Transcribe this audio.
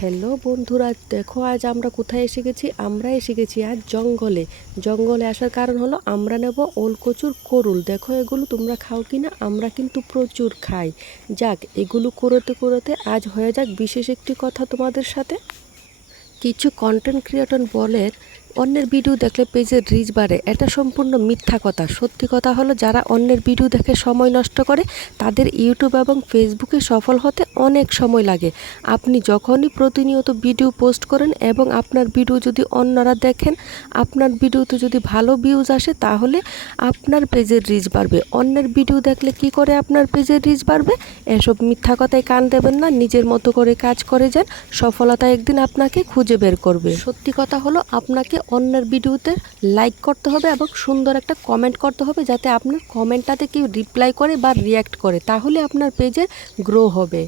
Hello বন্ধুরা, দেখো আজ আমরা কোথায় এসে গেছি। আমরা এসে গেছি আজ জঙ্গলে। জঙ্গলে আসার কারণ হলো আমরা নেব ওলকচুর কোরুল। দেখো এগুলো তোমরা খাও কি না? আমরা কিন্তু প্রচুর খাই। যাক, এগুলো কুড়োতে কুড়োতে আজ হয়ে যাক বিশেষ একটি কথা তোমাদের সাথে। কিছু কন্টেন্ট ক্রিয়েটর বলেন অন্যের ভিডিও দেখলে পেজের রিচ বাড়ে। এটা সম্পূর্ণ মিথ্যা কথা। সত্যি কথা হলো, যারা অন্যের ভিডিও দেখে সময় নষ্ট করে তাদের ইউটিউব এবং ফেসবুকে সফল হতে অনেক সময় লাগে। আপনি যখনই প্রতিনিয়ত ভিডিও পোস্ট করেন এবং আপনার ভিডিও যদি অন্যরা দেখেন, আপনার ভিডিওতে যদি ভালো ভিউজ আসে, তাহলে আপনার পেজের রিচ বাড়বে। অন্যের ভিডিও দেখলে কি করে আপনার পেজের রিচ বাড়বে? এসব মিথ্যা কথায় কান দেবেন না। নিজের মতো করে কাজ করে যান, সফলতা একদিন আপনাকে খুঁজে বের করবে। সত্যি কথা হলো, আপনাকে অন্যের ভিডিওতে লাইক করতে হবে এবং সুন্দর একটা কমেন্ট করতে হবে, যাতে আপনার কমেন্টটাতে কেউ রিপ্লাই করে বা রিয়্যাক্ট করে, তাহলে আপনার পেজের গ্রো হবে।